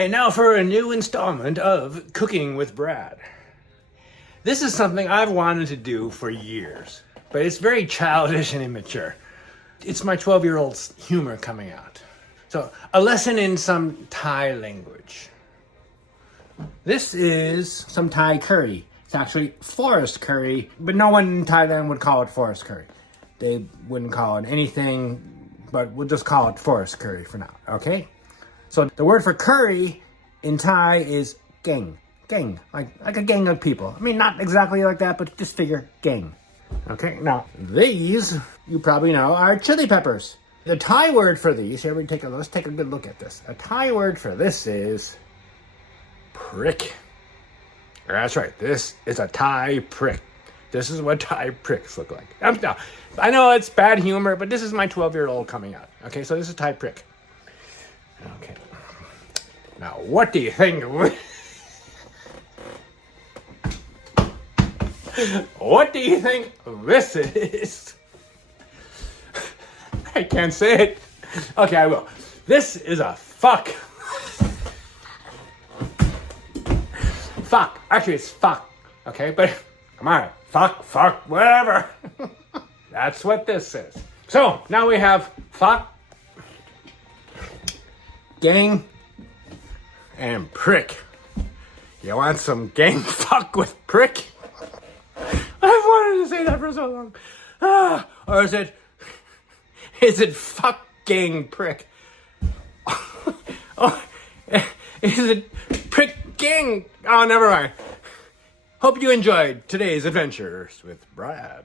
And now for a new installment of Cooking with Brad. This is something I've wanted to do for years, but it's very childish and immature. It's my 12-year-old's humor coming out. So, a lesson in some Thai language. This is some Thai curry. It's actually forest curry, but no one in Thailand would call it forest curry. They wouldn't call it anything, but we'll just call it forest curry for now, okay? So the word for curry in Thai is gaeng. Gaeng, like a gang of people. I mean, not exactly like that, but just figure gaeng. Okay, now these, you probably know, are chili peppers. The Thai word for these, let's take a good look at this. A Thai word for this is prick. That's right, this is a Thai prick. This is what Thai pricks look like. I know it's bad humor, but this is my 12-year-old coming out. Okay, so this is Thai prick. Okay. Now, what do you think? What do you think this is? I can't say it. Okay, I will. This is a fuck. Fuck. Actually, it's fuck. Okay, but come on. Fuck, whatever. That's what this is. So, now we have fuck, gaeng, and prick. You want some gaeng fuck with prick? I've wanted to say that for so long. Or is it fuck gaeng prick? Oh, is it prick gaeng? Oh, never mind. Hope you enjoyed today's adventures with Brad.